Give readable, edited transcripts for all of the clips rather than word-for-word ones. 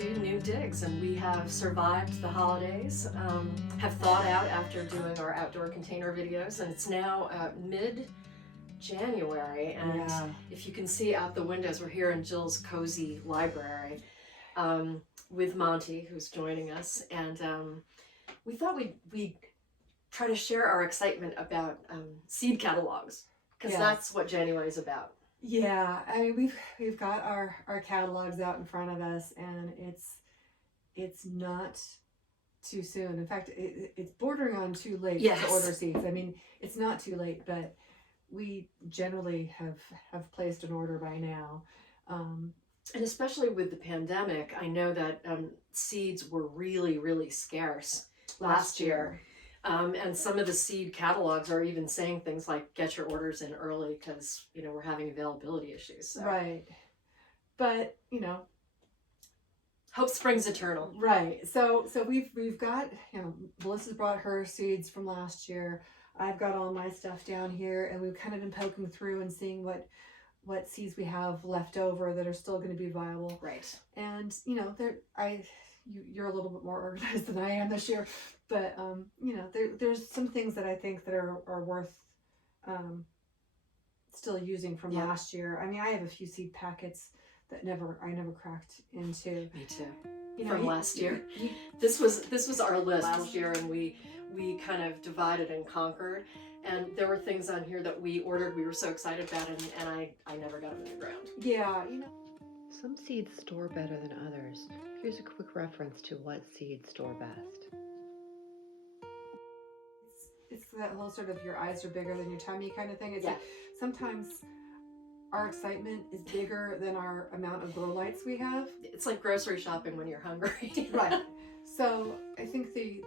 to New Digs, and we have survived the holidays, have thawed out after doing our outdoor container videos, and it's now mid-January, and if you can see out the windows, we're here in Jill's cozy library with Monty, who's joining us, and we thought we'd try to share our excitement about seed catalogs, because that's what January is about. Yeah, I mean we've got our catalogs out in front of us, and it's not too soon. In fact, it's bordering on too late to order seeds. I mean, it's not too late, but we generally have placed an order by now. And especially with the pandemic, I know that seeds were really, really scarce last year. And some of the seed catalogs are even saying things like, get your orders in early because, you know, we're having availability issues. So. Right. But, you know, hope springs eternal. Right. So we've got, you know, Melissa's brought her seeds from last year. I've got all my stuff down here, and we've kind of been poking through and seeing what seeds we have left over that are still going to be viable. Right. And, you know, you're a little bit more organized than I am this year, but you know, there's some things that I think that are worth still using from last year. I mean, I have a few seed packets that I never cracked into. Me too. You know, from last year. This was our list last year, and we kind of divided and conquered. And there were things on here that we ordered, we were so excited about, and I never got them in the ground. Yeah, you know. Some seeds store better than others. Here's a quick reference to what seeds store best. It's that whole sort of your eyes are bigger than your tummy kind of thing. It's like sometimes our excitement is bigger than our amount of grow lights we have. It's like grocery shopping when you're hungry. Right. So I think the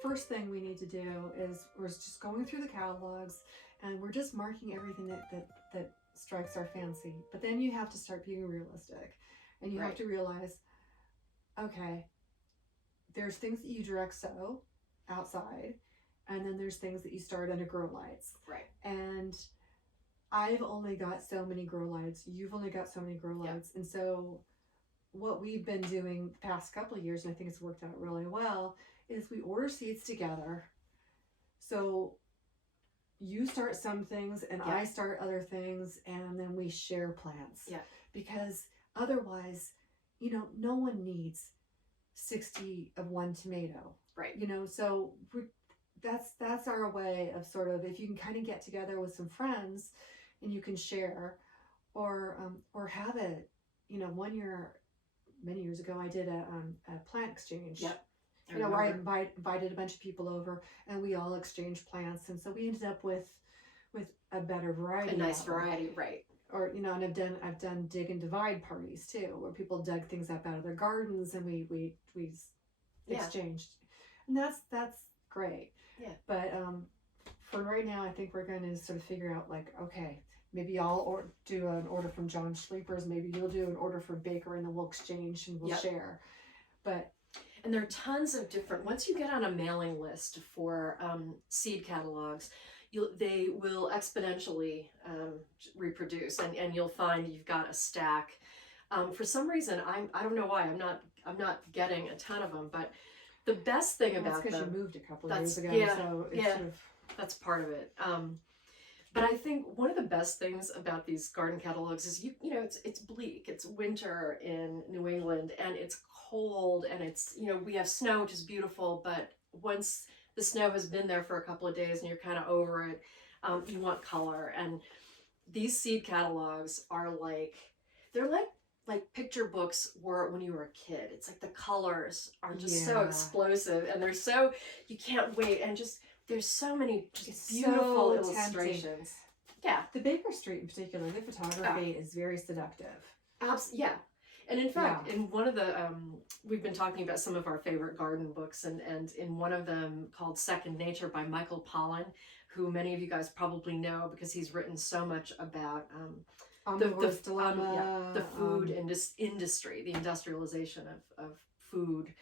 first thing we need to do is we're just going through the catalogs, and we're just marking everything that strikes our fancy. But then you have to start being realistic, and you have to realize, okay, there's things that you direct sow outside, and then there's things that you start under grow lights. Right. And I've only got so many grow lights. You've only got so many grow lights. And so what we've been doing the past couple of years, and I think it's worked out really well, is we order seeds together. So you start some things and I start other things, and then we share plants. Yeah. Because otherwise, you know, no one needs 60 of one tomato. Right. You know, so that's our way of sort of, if you can kind of get together with some friends and you can share, or have it, you know, one year, many years ago, I did a plant exchange. Yep. You know, where I invited a bunch of people over, and we all exchanged plants, and so we ended up with a better variety. A nice variety, right? Or, you know, and I've done dig and divide parties too, where people dug things up out of their gardens, and we exchanged, and that's great. Yeah. But for right now, I think we're going to sort of figure out, like, okay, maybe I'll do an order from John Schleeper's, maybe you'll do an order from Baker, and then we'll exchange and we'll share. And there are tons of different, once you get on a mailing list for seed catalogs, they will exponentially reproduce, and you'll find you've got a stack. For some reason, I don't know why, I'm not getting a ton of them, but the best thing about them, because you moved a couple of years ago, so it's sort of, that's part of it. But I think one of the best things about these garden catalogs is you know, it's bleak, it's winter in New England, and it's cold, and it's, you know, we have snow, which is beautiful, but once the snow has been there for a couple of days and you're kind of over it, you want color. And these seed catalogs are like, they're like picture books were when you were a kid. It's like the colors are just so explosive, and they're so, you can't wait, and just there's so many just beautiful illustrations. Tempting. Yeah. The Baker Street in particular, the photography is very seductive. Yeah. And in fact, in one of the, we've been talking about some of our favorite garden books, and in one of them called Second Nature by Michael Pollan, who many of you guys probably know because he's written so much about the food industry, the industrialization of food.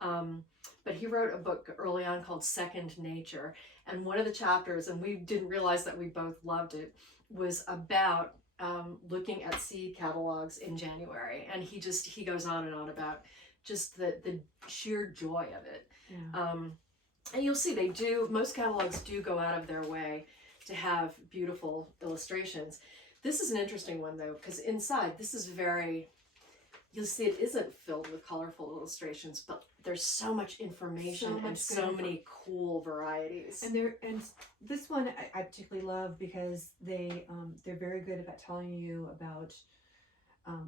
But he wrote a book early on called Second Nature, and one of the chapters, and we didn't realize that we both loved it, was about looking at seed catalogs in January. And he goes on and on about just the sheer joy of it. Yeah. And you'll see most catalogs do go out of their way to have beautiful illustrations. This is an interesting one though, because inside this is you'll see it isn't filled with colorful illustrations, but there's so much information and so many cool varieties. And this one I particularly love because they're very good about telling you about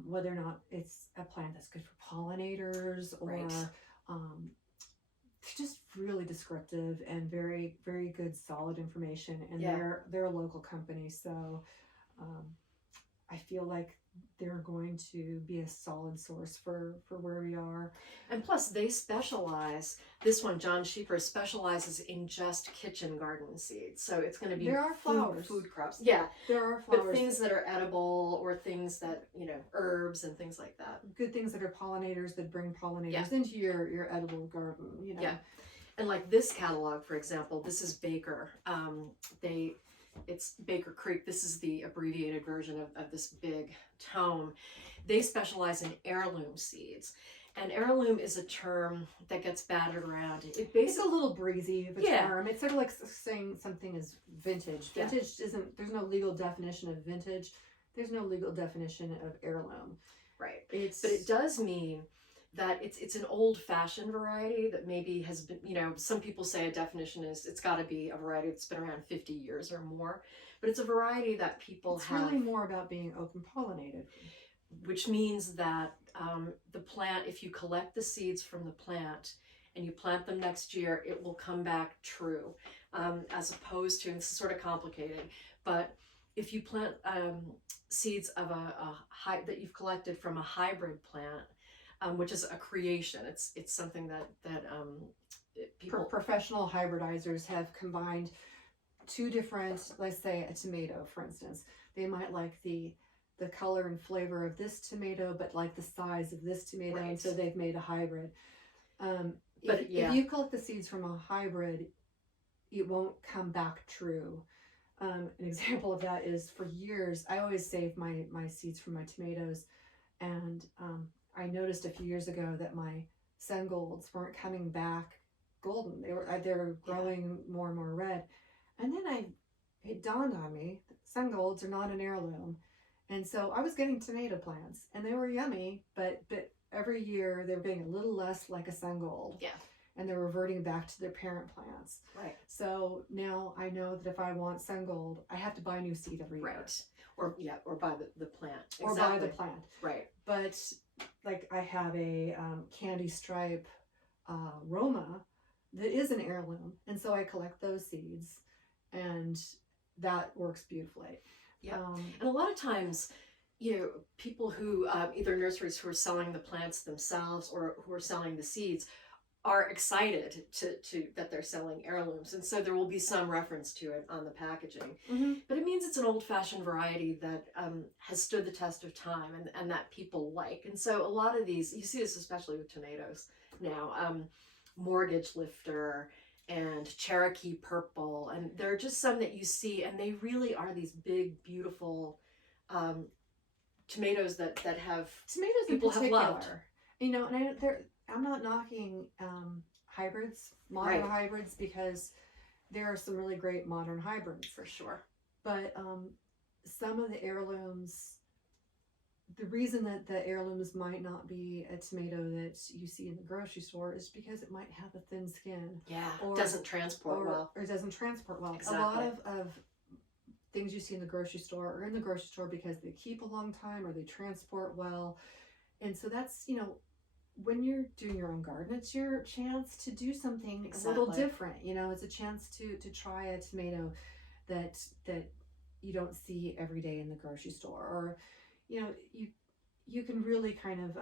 whether or not it's a plant that's good for pollinators or Right. It's just really descriptive and very, very good, solid information. And Yeah. they're a local company, so I feel like they're going to be a solid source for where we are. And plus, they specialize. This one, John Sheeper, specializes in just kitchen garden seeds. So it's going to be There are flowers. food crops. Yeah, There are but flowers, things that are edible or things that, herbs and things like that. good things that are pollinators that bring pollinators into your edible garden. Yeah. And like this catalog, for example, this is Baker. It's Baker Creek. This is the abbreviated version of this big tome. They specialize in heirloom seeds. And heirloom is a term that gets battered around. It's a little breezy of a Yeah. term. It's sort of like saying something is vintage. Yeah. Vintage there's no legal definition of vintage. There's no legal definition of heirloom. Right. But it does mean that it's an old-fashioned variety that maybe has been, some people say a definition is it's got to be a variety that's been around 50 years or more, but it's a variety that people it's have, really more about being open pollinated. which means that the plant, if you collect the seeds from the plant and you plant them next year, it will come back true, as opposed to, and this is sort of complicated, but if you plant seeds of that you've collected from a hybrid plant, which is a creation. It's something that people Professional hybridizers have combined two different, let's say a tomato, for instance. They might like the color and flavor of this tomato, but like the size of this tomato, Right. and so they've made a hybrid. But If you collect the seeds from a hybrid, it won't come back true. An example of that is, for years, I always save my seeds from my tomatoes, and I noticed a few years ago that my sengolds weren't coming back golden. They were growing more and more red. And then it dawned on me that sengolds are not an heirloom. And so I was getting tomato plants and they were yummy, but every year they were getting a little less like a sengold. Yeah. And they're reverting back to their parent plants. Right. So now I know that if I want sengold, I have to buy new seed every year. Right. Or buy the plant. Or buy the plant. Right. But like I have a candy stripe Roma that is an heirloom, and so I collect those seeds, and that works beautifully. Yeah. And a lot of times, people who either nurseries who are selling the plants themselves or who are selling the seeds are excited to that they're selling heirlooms, and so there will be some reference to it on the packaging. Mm-hmm. But it means it's an old-fashioned variety that has stood the test of time and that people like. And so a lot of these, you see this especially with tomatoes now, Mortgage Lifter and Cherokee Purple, and there are just some that you see, and they really are these big, beautiful tomatoes that have Tomatoes people in have particular, loved. And I'm not knocking hybrids, modern Right. hybrids, because there are some really great modern hybrids. For sure. But some of the heirlooms, the reason that the heirlooms might not be a tomato that you see in the grocery store is because it might have a thin skin. Yeah. Or- Doesn't transport well. Or it doesn't transport well. Exactly. A lot of things you see in the grocery store are in the grocery store because they keep a long time or they transport well. And so that's, when you're doing your own garden, it's your chance to do something a little Exactly. different. It's a chance to try a tomato that you don't see every day in the grocery store, or you can really kind of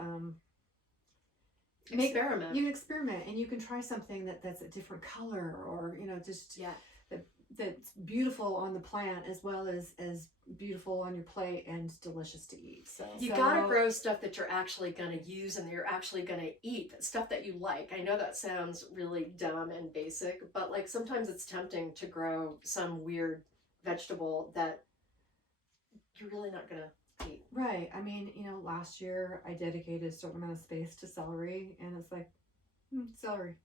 Experiment. you can experiment, and you can try something that's a different color, or just Yeah. that's beautiful on the plant as well as beautiful on your plate and delicious to eat. So You gotta grow stuff that you're actually gonna use and you're actually gonna eat, stuff that you like. I know that sounds really dumb and basic, but like sometimes it's tempting to grow some weird vegetable that you're really not gonna eat. Right. I mean, last year I dedicated a certain amount of space to celery, and it's like, celery.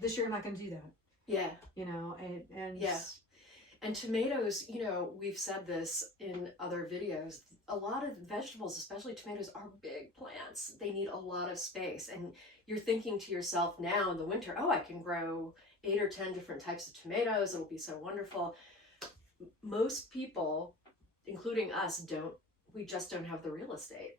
This year I'm not going to do that. Yeah. And Yeah. And tomatoes, we've said this in other videos, a lot of vegetables, especially tomatoes, are big plants. They need a lot of space. And you're thinking to yourself now in the winter, oh, I can grow 8 or 10 different types of tomatoes. It'll be so wonderful. Most people, including us, we just don't have the real estate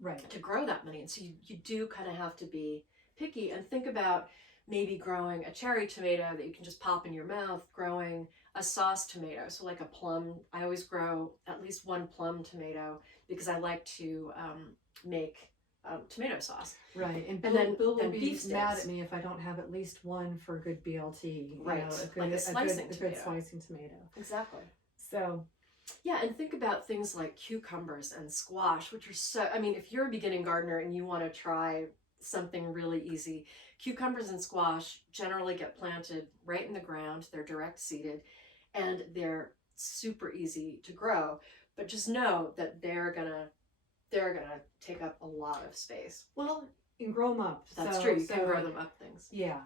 right. to grow that many. And so you do kind of have to be picky and think about maybe growing a cherry tomato that you can just pop in your mouth, growing a sauce tomato. So like a plum, I always grow at least one plum tomato because I like to make tomato sauce. Right. And then Bill will be beef mad sticks. at me if I don't have at least one for good BLT. Right. Like a slicing good tomato. slicing tomato. Exactly. So, yeah, and think about things like cucumbers and squash, which are if you're a beginning gardener and you want to try something really easy, cucumbers and squash generally get planted right in the ground. They're direct seeded and they're super easy to grow, but just know that they're gonna take up a lot of space. well, you can grow them up. That's true. You can grow them up things. Yeah.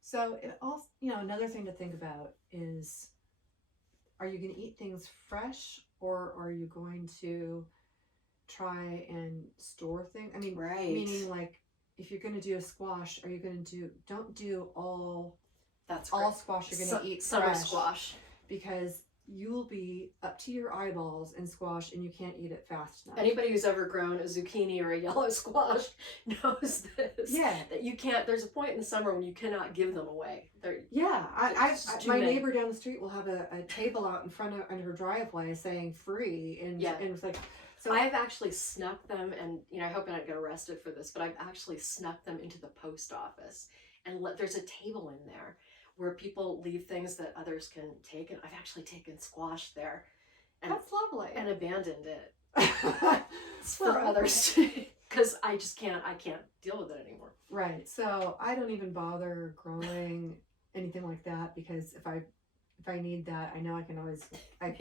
So it also, another thing to think about is, are you going to eat things fresh, or are you going to try and store things? I mean, Right. meaning like, if you're going to do a squash, are you going to don't do all That's all great. squash you're going to eat Summer fresh, squash. because you will be up to your eyeballs in squash and you can't eat it fast enough. Anybody who's ever grown a zucchini or a yellow squash knows this. Yeah. That you can't, there's a point in the summer when you cannot give them away. Yeah, It's just too my many. neighbor down the street will have a table out in front of her driveway saying free, and Yeah. and it's like, so I've actually snuck them, and I hope I don't get arrested for this, but I've actually snuck them into the post office, and there's a table in there where people leave things that others can take, and I've actually taken squash there, and that's lovely. and abandoned it It's for others because I can't deal with it anymore. Right. So I don't even bother growing anything like that, because if I need that, I know I can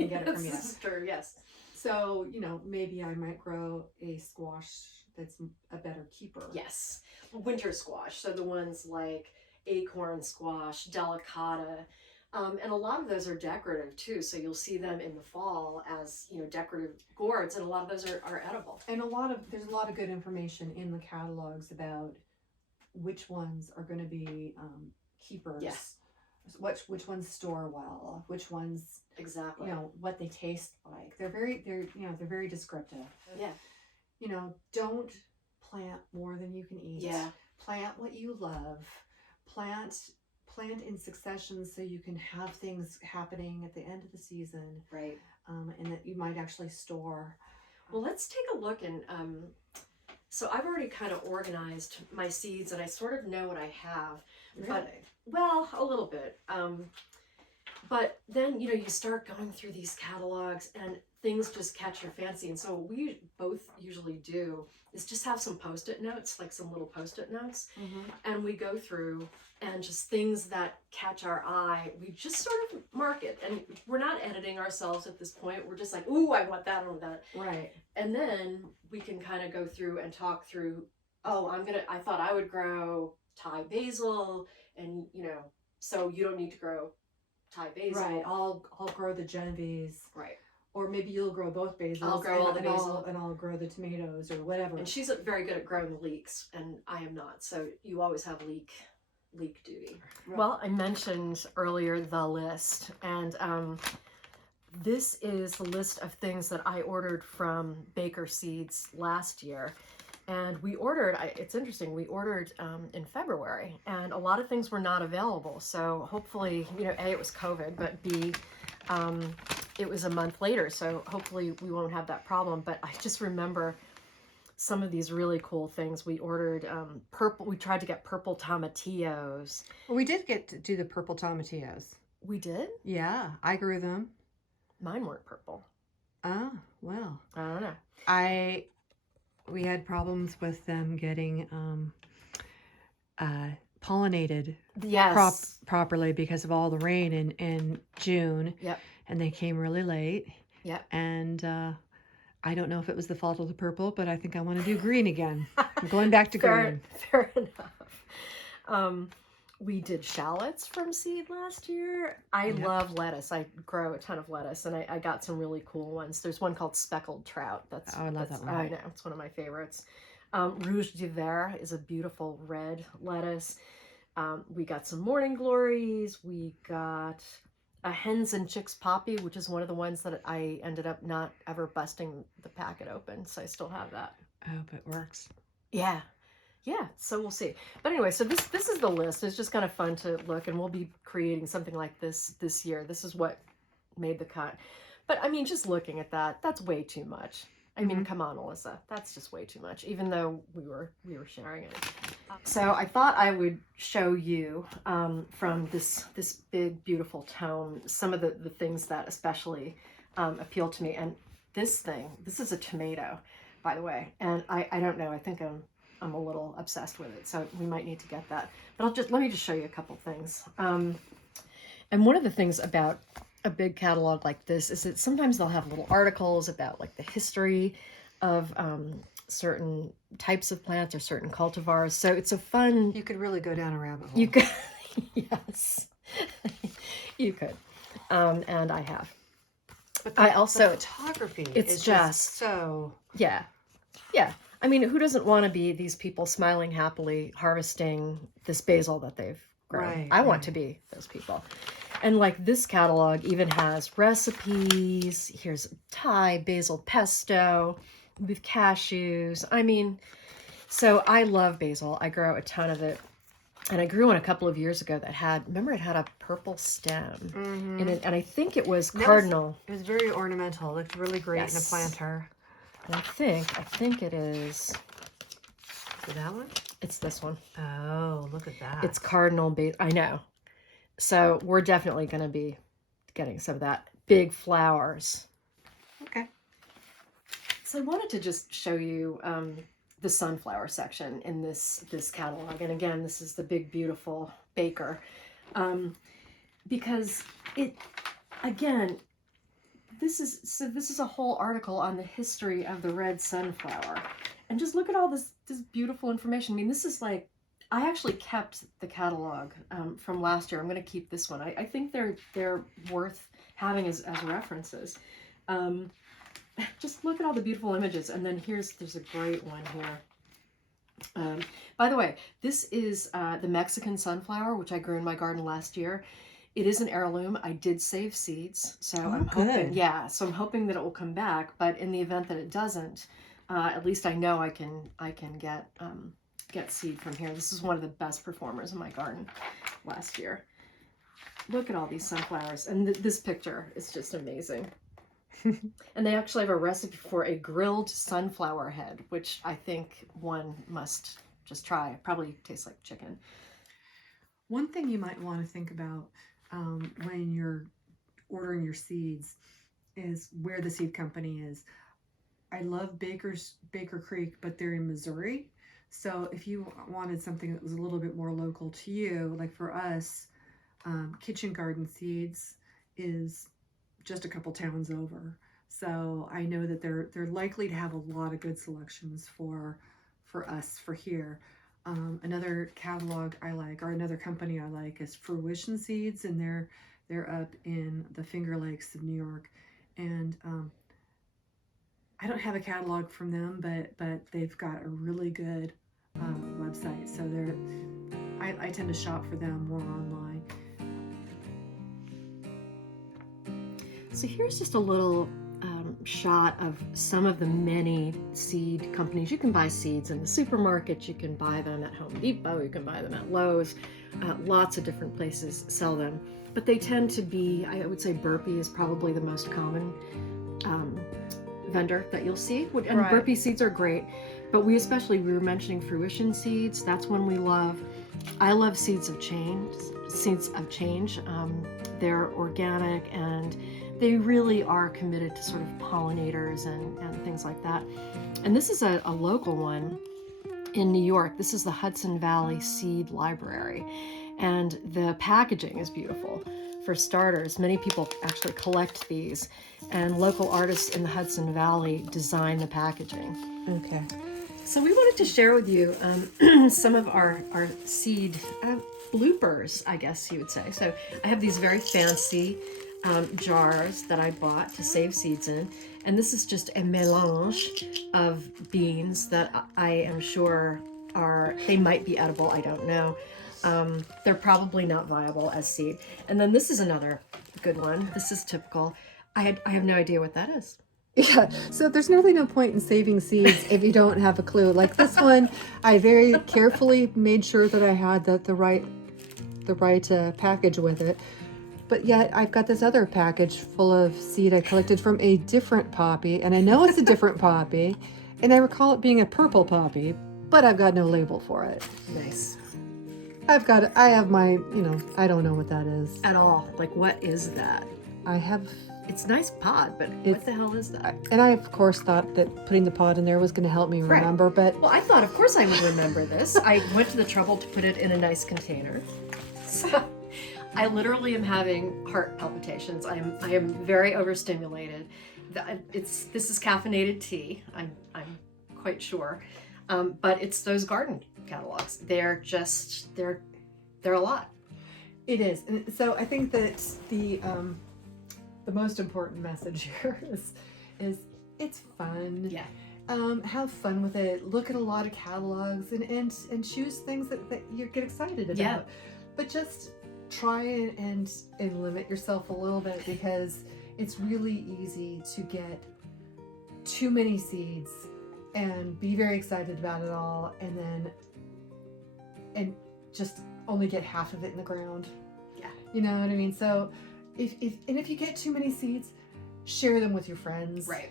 get it from you. This is true. Yes. So, maybe I might grow a squash that's a better keeper. Yes. Winter squash. So the ones like acorn squash, delicata, and a lot of those are decorative too. So you'll see them in the fall as decorative gourds, and a lot of those are edible. And there's a lot of good information in the catalogs about which ones are going to be keepers. Yes. Which ones store well, which ones, Exactly. what they taste like. They're very descriptive. Yeah. Don't plant more than you can eat. Yeah. Plant what you love. Plant in succession so you can have things happening at the end of the season. Right. And that you might actually store. Well, let's take a look, and so I've already kind of organized my seeds, and I sort of know what I have. Really? Well, a little bit. But then, you start going through these catalogs and things just catch your fancy. And so what we both usually do is just have some Post-it notes, like some little Post-it notes. Mm-hmm. And we go through and just things that catch our eye, we just sort of mark it. And we're not editing ourselves at this point. We're just like, ooh, I want that, I want that. Right. And then we can kind of go through and talk through, I thought I would grow Thai basil, and so you don't need to grow Thai basil. Right. I'll grow the Genovese. Right. Or maybe you'll grow both basils. I'll grow all the and basil. I'll grow the tomatoes or whatever. And she's very good at growing leeks, and I am not. So you always have leek duty. Right. Well, I mentioned earlier the list, and this is the list of things that I ordered from Baker Seeds last year. And we ordered, it's interesting, we ordered in February, and a lot of things were not available. So hopefully, A, it was COVID, but B, it was a month later. So hopefully we won't have that problem. But I just remember some of these really cool things. We ordered we tried to get purple tomatillos. Well, we did get to do the purple tomatillos. We did? Yeah, I grew them. Mine weren't purple. Oh, well. I don't know. We had problems with them getting pollinated Yes. properly because of all the rain in June. Yep. And they came really late. Yep. And I don't know if it was the fault of the purple, but I think I want to do green again. I'm going back to green. Fair enough. We did shallots from seed last year. I Yep. love lettuce. I grow a ton of lettuce, and I got some really cool ones. There's one called speckled trout. I love that one. I know, it's one of my favorites. Rouge de Vert is a beautiful red lettuce. We got some morning glories. We got a hens and chicks poppy, which is one of the ones that I ended up not ever busting the packet open, so I still have that. I hope it works. Yeah. So we'll see. But anyway, so this is the list. It's just kind of fun to look, and we'll be creating something like this year. This is what made the cut. But I mean, just looking at that, that's way too much. I mean, come on, Alyssa, that's just way too much, even though we were sharing it. So I thought I would show you from this big, beautiful tome, some of the things that especially appeal to me. And this is a tomato, by the way. And I don't know, I think I'm a little obsessed with it, so we might need to get that. But let me just show you a couple things. And one of the things about a big catalog like this is that sometimes they'll have little articles about like the history of certain types of plants or certain cultivars. So it's a fun... You could really go down a rabbit hole. You could, yes, you could, and I have. But I also... the photography it's is just so... Yeah. I mean, who doesn't want to be these people smiling happily, harvesting this basil that they've grown? Right, I want to be those people. And like this catalog even has recipes. Here's Thai basil pesto with cashews. I mean, so I love basil. I grow a ton of it. And I grew one a couple of years ago that had, remember it had a purple stem in it. And I think it was cardinal. It was very ornamental. It looked really great in a planter. And I think it is... Is it that one? It's this one. Oh, look at that. It's cardinal basil. I know. So we're definitely going to be getting some of that. Big flowers. Okay. So I wanted to just show you the sunflower section in this catalog. And again, this is the big, beautiful Baker. Because it, again, this is a whole article on the history of the red sunflower. And just look at all this beautiful information. I mean, this is like, I actually kept the catalog from last year. I'm going to keep this one. I think they're worth having as references. Just look at all the beautiful images. And then there's a great one here. By the way, this is the Mexican sunflower, which I grew in my garden last year. It is an heirloom. I did save seeds, so I'm hoping. Yeah, so I'm hoping that it will come back. But in the event that it doesn't, at least I know I can get seed from here. This is one of the best performers in my garden last year. Look at all these sunflowers, and this picture is just amazing. And they actually have a recipe for a grilled sunflower head, which I think one must just try. It probably tastes like chicken. One thing you might want to think about when you're ordering your seeds is where the seed company is. I love Baker Creek, but they're in Missouri. So if you wanted something that was a little bit more local to you, like for us, Kitchen Garden Seeds is just a couple towns over. So I know that they're likely to have a lot of good selections for us for here. Another catalog I like, or another company I like, is Fruition Seeds, and they're up in the Finger Lakes of New York. And I don't have a catalog from them, but they've got a really good website. So I tend to shop for them more online. So here's just a little shot of some of the many seed companies. You can buy seeds in the supermarket, you can buy them at Home Depot, you can buy them at Lowe's. Lots of different places sell them. But they tend to be, I would say Burpee is probably the most common vendor that you'll see. And Right. Burpee seeds are great. But we were mentioning Fruition Seeds. That's one we love. I love Seeds of Change. They're organic, and they really are committed to sort of pollinators and things like that. And this is a local one in New York. This is the Hudson Valley Seed Library. And the packaging is beautiful. for starters. Many people actually collect these, and local artists in the Hudson Valley design the packaging. Okay. So we wanted to share with you some of our seed bloopers, I guess you would say. So I have these very fancy jars that I bought to save seeds in. And this is just a melange of beans that I am sure they might be edible, I don't know. They're probably not viable as seed. And then this is another good one. This is typical. I have no idea what that is. Yeah, so there's really no point in saving seeds if you don't have a clue. Like this one, I very carefully made sure that I had the right package with it. But yet I've got this other package full of seed I collected from a different poppy, and I know it's a different poppy, and I recall it being a purple poppy, but I've got no label for it. Nice. I have my, I don't know what that is. At all. Like, what is that? It's nice pod, but what the hell is that? And I, of course, thought that putting the pod in there was going to help me remember, but... Well, I thought, of course, I would remember this. I went to the trouble to put it in a nice container. So I literally am having heart palpitations. I am very overstimulated. This is caffeinated tea. I'm quite sure, but it's those garden catalogs. They're a lot. It is, and so I think that the most important message here is it's fun. Yeah. Have fun with it. Look at a lot of catalogs and choose things that you get excited about. Yeah. But just try and limit yourself a little bit, because it's really easy to get too many seeds and be very excited about it all, and just only get half of it in the ground. Yeah. You know what I mean? So if you get too many seeds, share them with your friends. Right.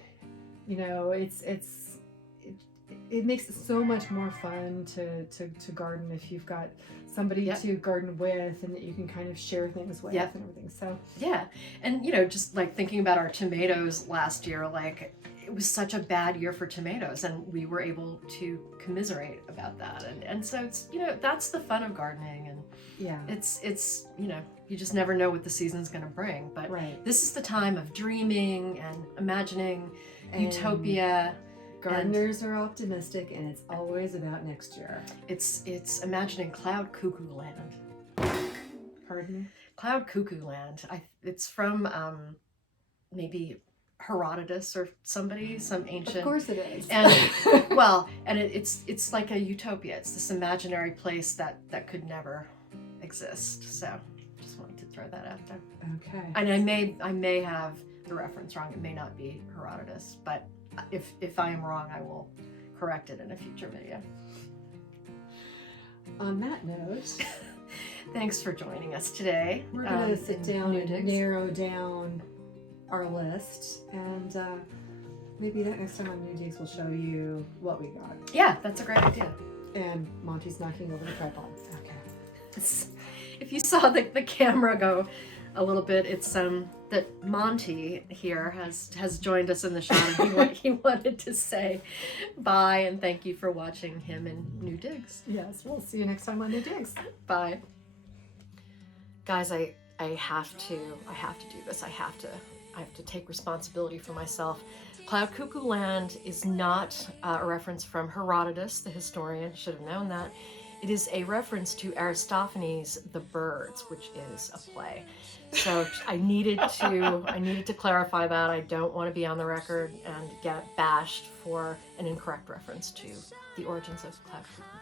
It makes it so much more fun to garden if you've got somebody to garden with, and that you can kind of share things with and everything. So yeah, and just like thinking about our tomatoes last year, like it was such a bad year for tomatoes, and we were able to commiserate about that, and so it's that's the fun of gardening, and it's you just never know what the season's going to bring, but this is the time of dreaming and imagining utopia. Gardeners are optimistic, and it's always about next year. It's imagining cloud cuckoo land. Pardon? Cloud cuckoo land. It's from maybe Herodotus or somebody, some ancient. Of course it is. And it's like a utopia. It's this imaginary place that could never exist. So just wanted to throw that out there. Okay. And I may have the reference wrong. It may not be Herodotus, but if I am wrong, I will correct it in a future video. On that note, thanks for joining us today. We're going to sit down and narrow down our list, and maybe that next time on New Digs we'll show you what we got. Yeah, that's a great idea. And Monty's knocking over the tripod. Okay. If you saw the camera go a little bit, it's that Monty here has joined us in the shot, and he wanted to say bye and thank you for watching him in New Digs. Yes, we'll see you next time on New Digs. Bye. Guys, I have to do this. I have to take responsibility for myself. Cloud Cuckoo Land is not a reference from Herodotus, the historian. Should have known that. It is a reference to Aristophanes' The Birds, which is a play. So I needed to clarify that. I don't want to be on the record and get bashed for an incorrect reference to the origins of Cloud Cuckoo Land.